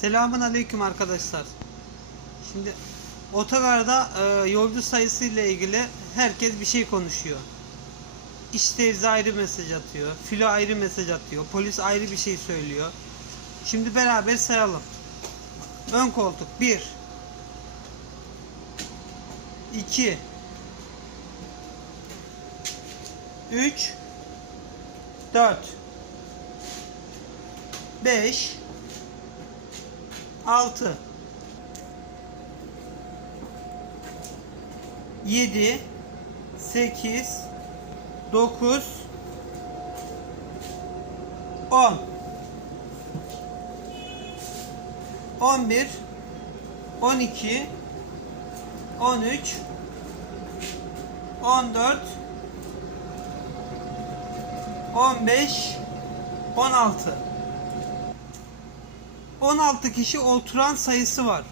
Selamun aleyküm arkadaşlar. Şimdi otogarda e, yolcu sayısı ile ilgili herkes bir şey konuşuyor. İş teyze ayrı mesaj atıyor. Filo ayrı mesaj atıyor. Polis ayrı bir şey söylüyor. Şimdi beraber sayalım. Ön koltuk 1 2 3 4 5 6 7 8 9 10 11 12 13 14 15 16 16 kişi oturan sayısı var.